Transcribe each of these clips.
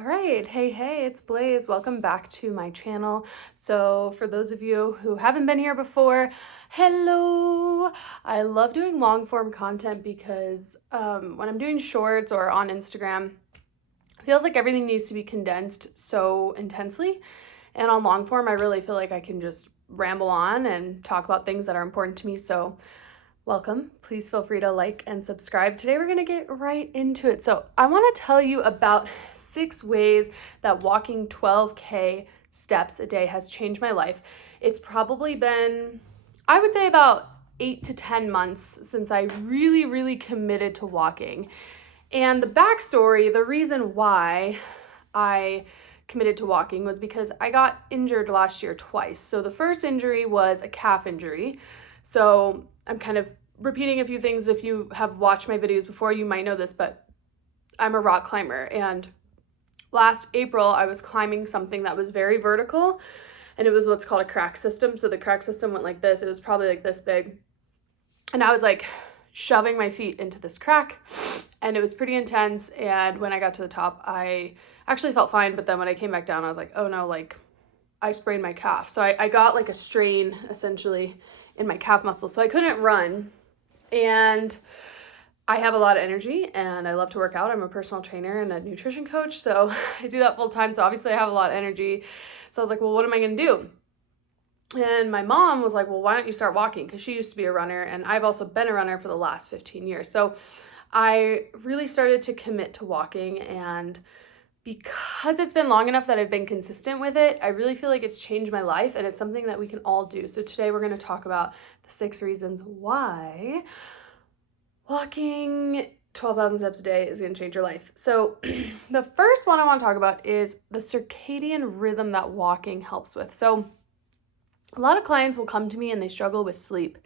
All right. Hey, it's Blaise. Welcome back to my channel. So for those of you who haven't been here before, hello. I love doing long form content because when I'm doing shorts or on Instagram, it feels like everything needs to be condensed so intensely. And on long form, I really feel like I can just ramble on and talk about things that are important to me. So welcome. Please feel free to like and subscribe. Today we're going to get right into it. So I want to tell you about 6 ways that walking 12K steps a day has changed my life. It's probably been, I would say, about 8 to 10 months since I really committed to walking. And the backstory, the reason why I committed to walking was because I got injured last year twice. So the first injury was a calf injury. So I'm kind of repeating a few things. If you have watched my videos before, you might know this, but I'm a rock climber. And last April, I was climbing something that was very vertical, and it was what's called a crack system. So the crack system went like this. It was probably like this big. And I was like shoving my feet into this crack, and it was pretty intense. And when I got to the top, I actually felt fine. But then when I came back down, I was like, oh no, like I sprained my calf. So I got like a strain essentially in my calf muscle. So I couldn't run. And I have a lot of energy and I love to work out. I'm a personal trainer and a nutrition coach. So I do that full time. So obviously I have a lot of energy. So I was like, well, what am I going to do? And my mom was like, well, why don't you start walking? Because she used to be a runner and I've also been a runner for the last 15 years. So I really started to commit to walking, and because it's been long enough that I've been consistent with it, I really feel like it's changed my life, and it's something that we can all do. So today we're going to talk about the 6 reasons why walking 12,000 steps a day is going to change your life. So the first one I want to talk about is the circadian rhythm that walking helps with. So a lot of clients will come to me and they struggle with sleep.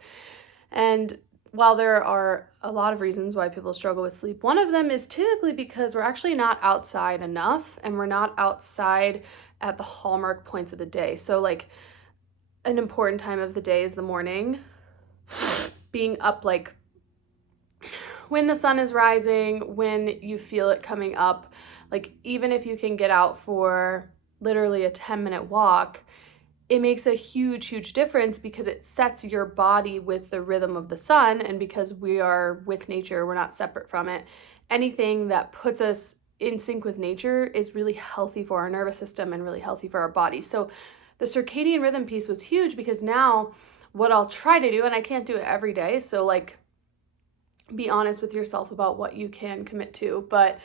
And while there are a lot of reasons why people struggle with sleep, one of them is typically because we're actually not outside enough, and we're not outside at the hallmark points of the day. So like an important time of the day is the morning. Being up like when the sun is rising, when you feel it coming up, like even if you can get out for literally a 10-minute walk, it makes a huge difference because it sets your body with the rhythm of the sun. And because we are with nature, we're not separate from it. Anything that puts us in sync with nature is really healthy for our nervous system and really healthy for our body. So the circadian rhythm piece was huge, because now what I'll try to do, and I can't do it every day, so like be honest with yourself about what you can commit to, but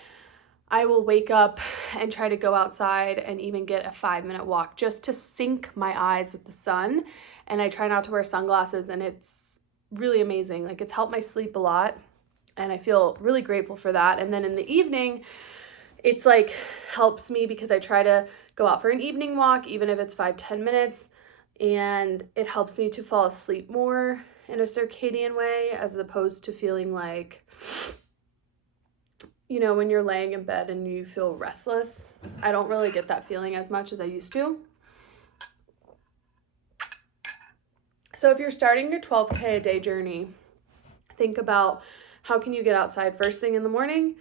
I will wake up and try to go outside and even get a 5-minute walk just to sync my eyes with the sun. And I try not to wear sunglasses, and it's really amazing. Like, it's helped my sleep a lot, and I feel really grateful for that. And then in the evening, it's like helps me because I try to go out for an evening walk, even if it's 5-10 minutes, and it helps me to fall asleep more in a circadian way, as opposed to feeling like, you know, when you're laying in bed and you feel restless. I don't really get that feeling as much as I used to. So if you're starting your 12K a day journey, think about how can you get outside first thing in the morning,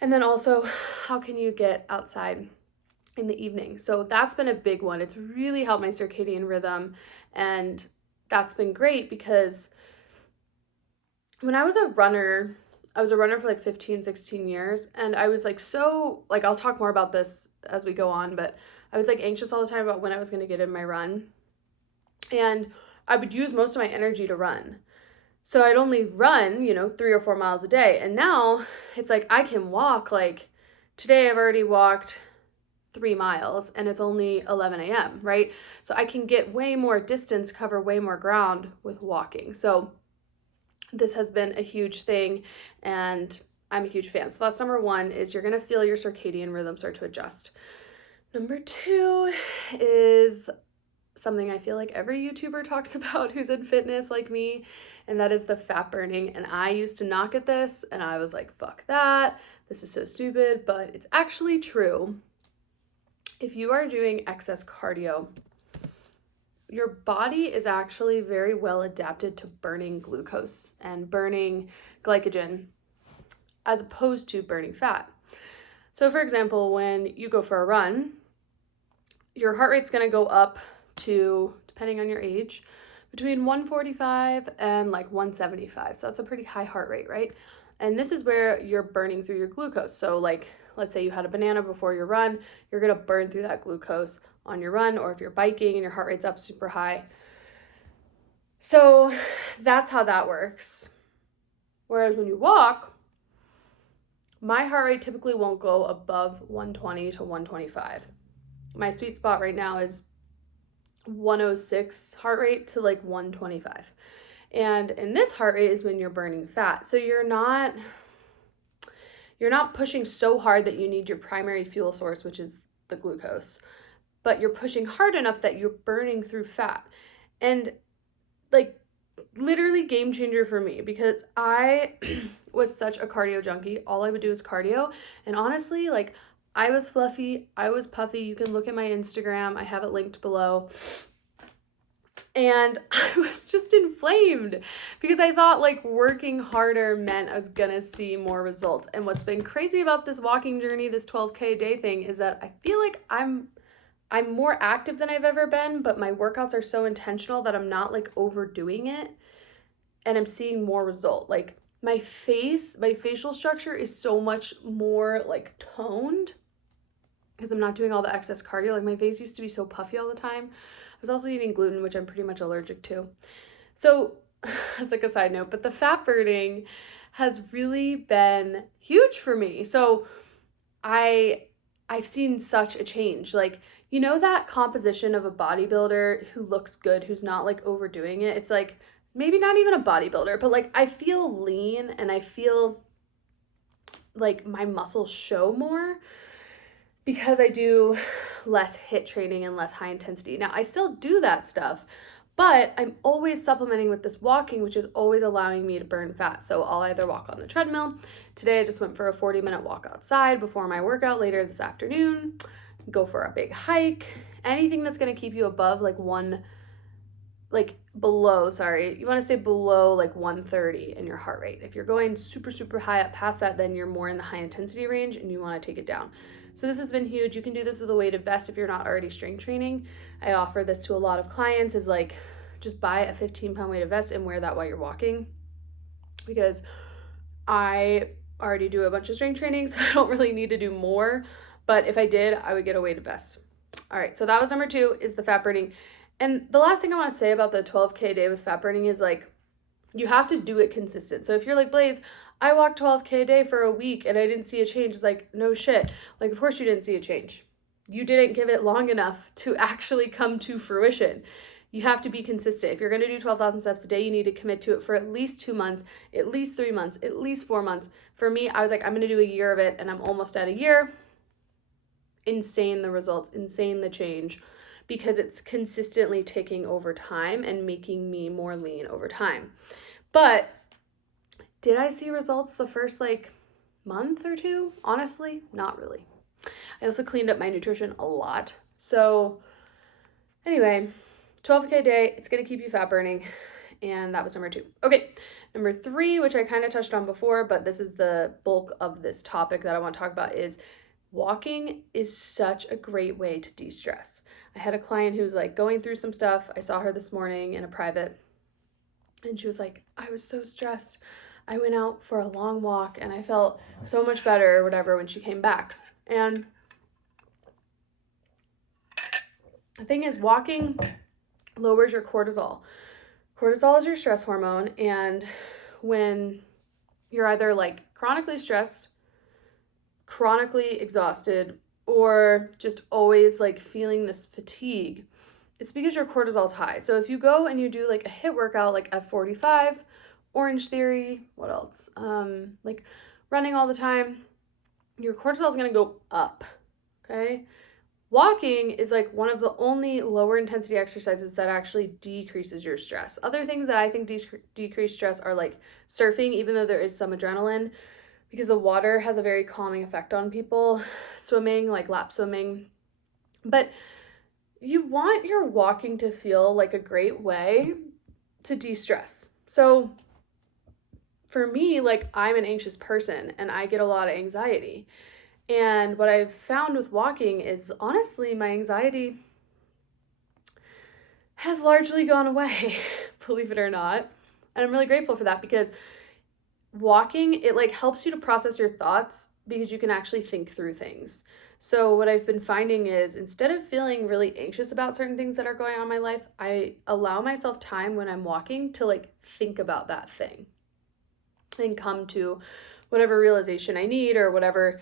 and then also how can you get outside in the evening. So that's been a big one. It's really helped my circadian rhythm, and that's been great because when I was a runner for like 15, 16 years, and I was like, so like, I'll talk more about this as we go on, but I was like anxious all the time about when I was going to get in my run, and I would use most of my energy to run. So I'd only run, 3 or 4 miles a day. And now it's like I can walk. Like today I've already walked 3 miles and it's only 11 a.m., right? So I can get way more distance, cover way more ground with walking. So this has been a huge thing, and I'm a huge fan. So that's number 1, is you're going to feel your circadian rhythm start to adjust. Number 2 is something I feel like every YouTuber talks about who's in fitness like me, and that is the fat burning. And I used to knock at this, and I was like, fuck that. This is so stupid, but it's actually true. If you are doing excess cardio, your body is actually very well adapted to burning glucose and burning glycogen as opposed to burning fat. So for example, when you go for a run, your heart rate's going to go up to, depending on your age, between 145 and like 175. So that's a pretty high heart rate, right? And this is where you're burning through your glucose. So like, let's say you had a banana before your run, you're going to burn through that glucose on your run, or if you're biking and your heart rate's up super high. So that's how that works. Whereas when you walk, my heart rate typically won't go above 120 to 125. My sweet spot right now is 106 heart rate to like 125. And in this heart rate is when you're burning fat. So you're not pushing so hard that you need your primary fuel source, which is the glucose, but you're pushing hard enough that you're burning through fat. And like literally game changer for me, because I was such a cardio junkie. All I would do is cardio. And honestly, like I was fluffy, I was puffy. You can look at my Instagram. I have it linked below. And I was just inflamed because I thought like working harder meant I was gonna see more results. And what's been crazy about this walking journey, this 12K a day thing, is that I feel like I'm more active than I've ever been, but my workouts are so intentional that I'm not like overdoing it, and I'm seeing more result. Like my facial structure is so much more like toned because I'm not doing all the excess cardio. Like my face used to be so puffy all the time. I was also eating gluten, which I'm pretty much allergic to. So that's like a side note, but the fat burning has really been huge for me. So I've seen such a change. Like, you know, that composition of a bodybuilder who looks good, who's not like overdoing it. It's like maybe not even a bodybuilder, but like I feel lean and I feel like my muscles show more because I do less HIIT training and less high intensity. Now, I still do that stuff, but I'm always supplementing with this walking, which is always allowing me to burn fat. So I'll either walk on the treadmill. Today, I just went for a 40-minute walk outside before my workout later this afternoon. Go for a big hike. Anything that's going to keep you above like below, you want to stay below like 130 in your heart rate. If you're going super, super high up past that, then you're more in the high intensity range and you want to take it down. So this has been huge. You can do this with a weighted vest if you're not already strength training. I offer this to a lot of clients, is like just buy a 15-pound weighted vest and wear that while you're walking, because I already do a bunch of strength training, so I don't really need to do more. But if I did, I would get a weighted vest. All right, so that was number 2, is the fat burning. And the last thing I want to say about the 12K a day with fat burning is like, you have to do it consistent. So if you're like, Blaise, I walked 12K a day for a week and I didn't see a change, it's like, no shit. Like, of course you didn't see a change. You didn't give it long enough to actually come to fruition. You have to be consistent. If you're going to do 12,000 steps a day, you need to commit to it for at least 2 months, at least 3 months, at least 4 months. For me, I was like, I'm going to do a year of it, and I'm almost at a year. Insane the results, insane the change, because it's consistently ticking over time and making me more lean over time. But did I see results the first like month or 2? Honestly, not really. I also cleaned up my nutrition a lot. So anyway, 12K a day, it's going to keep you fat burning. And that was number 2. Okay, number 3, which I kind of touched on before, but this is the bulk of this topic that I want to talk about, is walking is such a great way to de-stress. I had a client who was like going through some stuff. I saw her this morning in a private, and she was like, I was so stressed. I went out for a long walk and I felt so much better or whatever when she came back. And the thing is, walking lowers your cortisol. Cortisol is your stress hormone, and when you're either like chronically stressed, chronically exhausted, or just always like feeling this fatigue, it's because your cortisol is high. So if you go and you do like a HIIT workout, like F45, Orange Theory, what else? Like running all the time, your cortisol is going to go up. Okay. Walking is like one of the only lower intensity exercises that actually decreases your stress. Other things that I think decrease stress are like surfing, even though there is some adrenaline, because the water has a very calming effect on people. Swimming, like lap swimming. But you want your walking to feel like a great way to de-stress. So for me, like, I'm an anxious person and I get a lot of anxiety. And what I've found with walking is, honestly, my anxiety has largely gone away, believe it or not. And I'm really grateful for that, because walking, it like helps you to process your thoughts, because you can actually think through things. So what I've been finding is, instead of feeling really anxious about certain things that are going on in my life, I allow myself time when I'm walking to like think about that thing and come to whatever realization I need, or whatever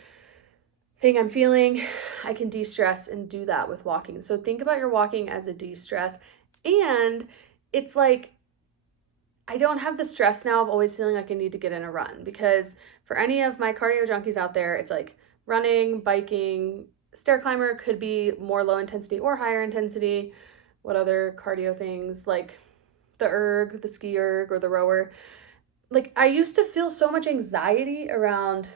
thing I'm feeling. I can de-stress and do that with walking. So think about your walking as a de-stress. And it's like, I don't have the stress now of always feeling like I need to get in a run, because for any of my cardio junkies out there, it's like running, biking, stair climber could be more low intensity or higher intensity. What other cardio things, like the erg, the ski erg, or the rower. Like, I used to feel so much anxiety around,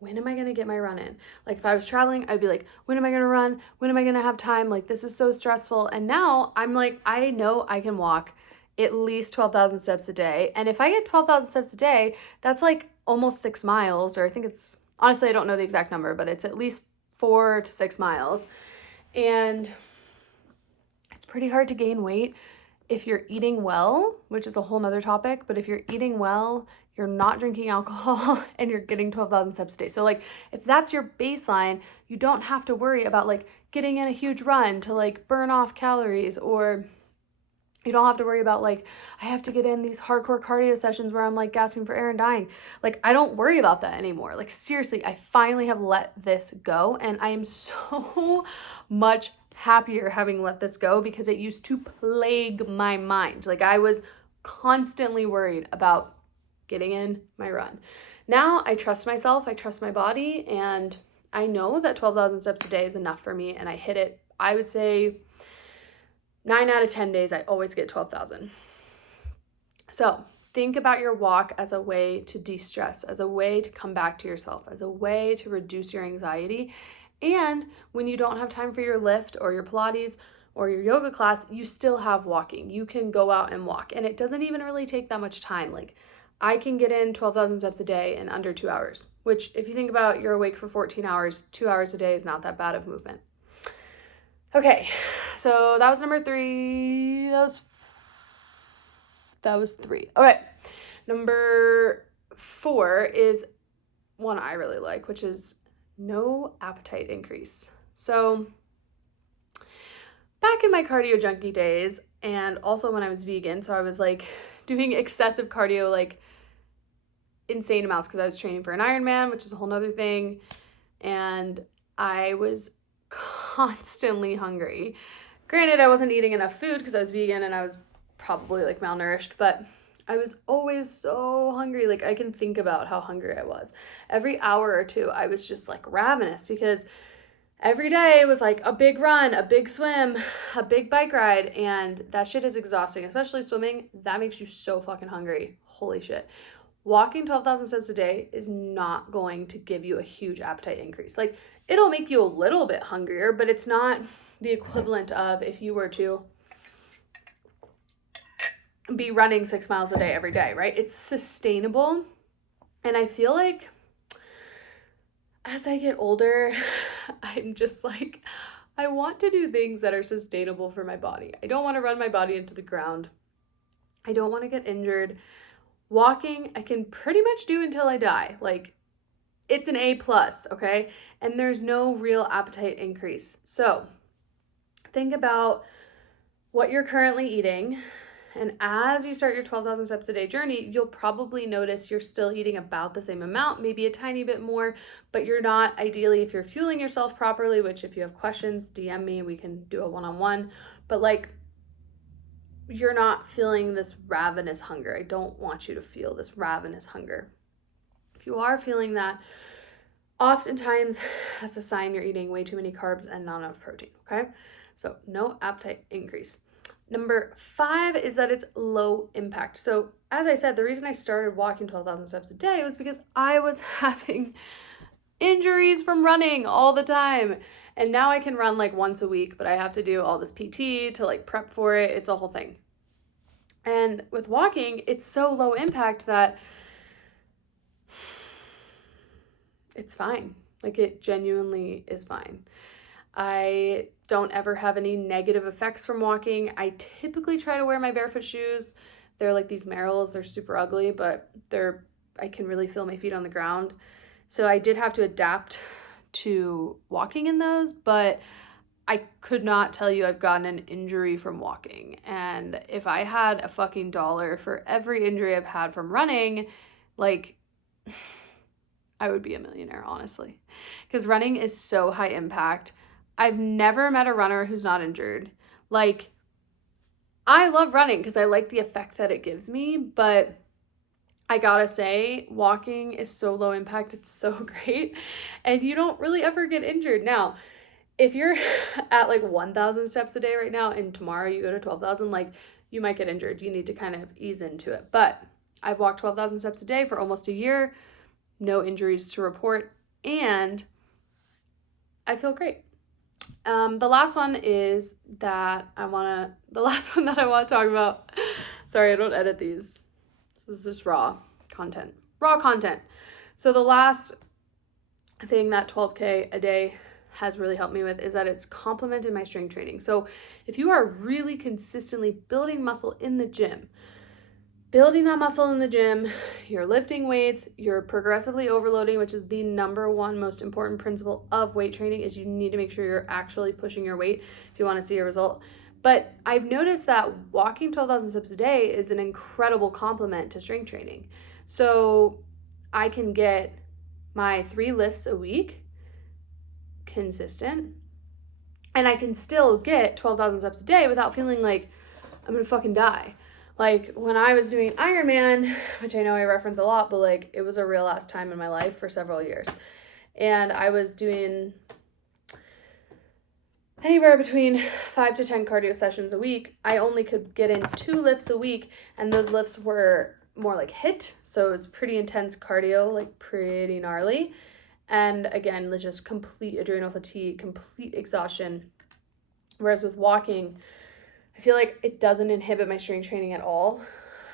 when am I going to get my run in? Like, if I was traveling, I'd be like, when am I going to run? When am I going to have time? Like, this is so stressful. And now I'm like, I know I can walk at least 12,000 steps a day. And if I get 12,000 steps a day, that's like almost 6 miles, or I think it's, honestly, I don't know the exact number, but it's at least 4 to 6 miles. And it's pretty hard to gain weight if you're eating well, which is a whole nother topic. But if you're eating well, you're not drinking alcohol, and you're getting 12,000 steps a day. So like, if that's your baseline, you don't have to worry about like getting in a huge run to like burn off calories, or you don't have to worry about like, I have to get in these hardcore cardio sessions where I'm like gasping for air and dying. Like, I don't worry about that anymore. Like, seriously, I finally have let this go, and I am so much happier having let this go, because it used to plague my mind. Like, I was constantly worried about getting in my run. Now I trust myself, I trust my body, and I know that 12,000 steps a day is enough for me, and I hit it, I would say 9 out of 10 days, I always get 12,000. So think about your walk as a way to de-stress, as a way to come back to yourself, as a way to reduce your anxiety. And when you don't have time for your lift or your Pilates or your yoga class, you still have walking. You can go out and walk, and it doesn't even really take that much time. Like, I can get in 12,000 steps a day in under 2 hours, which, if you think about, you're awake for 14 hours, 2 hours a day is not that bad of movement. Okay, so that was number 3. That was 3. Okay, number 4 is one I really like, which is no appetite increase. So back in my cardio junkie days, and also when I was vegan, so I was like doing excessive cardio, like insane amounts, because I was training for an Ironman, which is a whole nother thing, and I was constantly hungry. Granted, I wasn't eating enough food because I was vegan and I was probably like malnourished, but I was always so hungry. Like, I can think about how hungry I was. Every hour or two, I was just like ravenous, because every day was like a big run, a big swim, a big bike ride, and that shit is exhausting, especially swimming. That makes you so fucking hungry. Holy shit. Walking 12,000 steps a day is not going to give you a huge appetite increase. Like, it'll make you a little bit hungrier, but it's not the equivalent of if you were to be running 6 miles a day every day, right? It's sustainable. And I feel like as I get older, I'm just like, I want to do things that are sustainable for my body. I don't want to run my body into the ground. I don't want to get injured. Walking, I can pretty much do until I die. Like, it's an A+, okay? And there's no real appetite increase. So think about what you're currently eating. And as you start your 12,000 steps a day journey, you'll probably notice you're still eating about the same amount, maybe a tiny bit more, but you're not, ideally, if you're fueling yourself properly, which if you have questions, DM me, we can do a one-on-one, but like, you're not feeling this ravenous hunger. I don't want you to feel this ravenous hunger. If you are feeling that, oftentimes that's a sign you're eating way too many carbs and not enough protein, okay? So no appetite increase. Number 5 is that it's low impact. So as I said, the reason I started walking 12,000 steps a day was because I was having injuries from running all the time. And now I can run like once a week, but I have to do all this PT to like prep for it. It's a whole thing. And with walking, it's so low impact that it's fine. Like, it genuinely is fine. I don't ever have any negative effects from walking. I typically try to wear my barefoot shoes. They're like these Merrells. They're super ugly, but I can really feel my feet on the ground. So I did have to adapt to walking in those, but I could not tell you I've gotten an injury from walking. And if I had a fucking dollar for every injury I've had from running, like, I would be a millionaire, honestly. Because running is so high impact. I've never met a runner who's not injured. Like, I love running because I like the effect that it gives me, but I gotta say, walking is so low impact. It's so great. And you don't really ever get injured. Now, if you're at like 1,000 steps a day right now and tomorrow you go to 12,000, like, you might get injured. You need to kind of ease into it. But I've walked 12,000 steps a day for almost a year, no injuries to report, and I feel great. The last one that I want to talk about. Sorry, I don't edit these. This is just raw content. So the last thing that 12K a day has really helped me with is that it's complemented my strength training. So if you are really consistently building muscle in the gym, you're lifting weights, you're progressively overloading, which is the number one most important principle of weight training, is you need to make sure you're actually pushing your weight if you want to see a result. But I've noticed that walking 12,000 steps a day is an incredible complement to strength training. So I can get my 3 lifts a week consistent, and I can still get 12,000 steps a day without feeling like I'm gonna fucking die. Like, when I was doing Ironman, which I know I reference a lot, but like, it was a real last time in my life for several years. And I was doing anywhere between 5 to 10 cardio sessions a week. I only could get in 2 lifts a week, and those lifts were more like HIIT. So it was pretty intense cardio, like pretty gnarly. And again, just complete adrenal fatigue, complete exhaustion. Whereas with walking, I feel like it doesn't inhibit my strength training at all.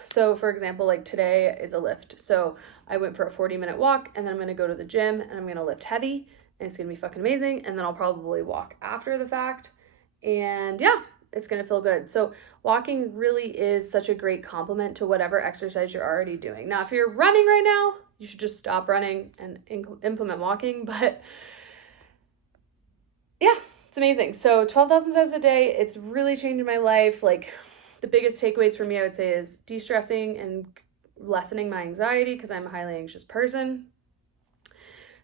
So for example, like today is a lift. So I went for a 40-minute walk, and then I'm going to go to the gym and I'm going to lift heavy, and it's going to be fucking amazing. And then I'll probably walk after the fact. And yeah, it's going to feel good. So walking really is such a great complement to whatever exercise you're already doing. Now, if you're running right now, you should just stop running and implement walking. But yeah, it's amazing. So 12,000 steps a day, it's really changed my life. Like, the biggest takeaways for me, I would say, is de-stressing and lessening my anxiety, because I'm a highly anxious person.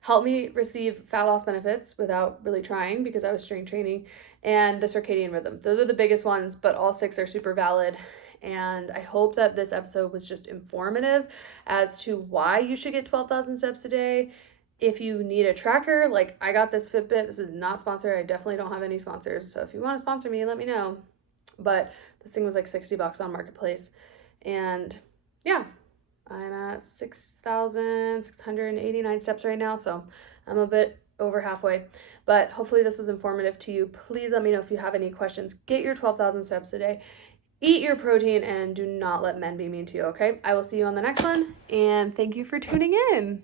Helped me receive fat loss benefits without really trying, because I was strength training, and the circadian rhythm. Those are the biggest ones, but all 6 are super valid. And I hope that this episode was just informative as to why you should get 12,000 steps a day. If you need a tracker, like, I got this Fitbit. This is not sponsored. I definitely don't have any sponsors. So if you want to sponsor me, let me know. But this thing was like $60 on Marketplace. And yeah, I'm at 6,689 steps right now. So I'm a bit over halfway. But hopefully this was informative to you. Please let me know if you have any questions. Get your 12,000 steps a day. Eat your protein, and do not let men be mean to you, okay? I will see you on the next one, and thank you for tuning in.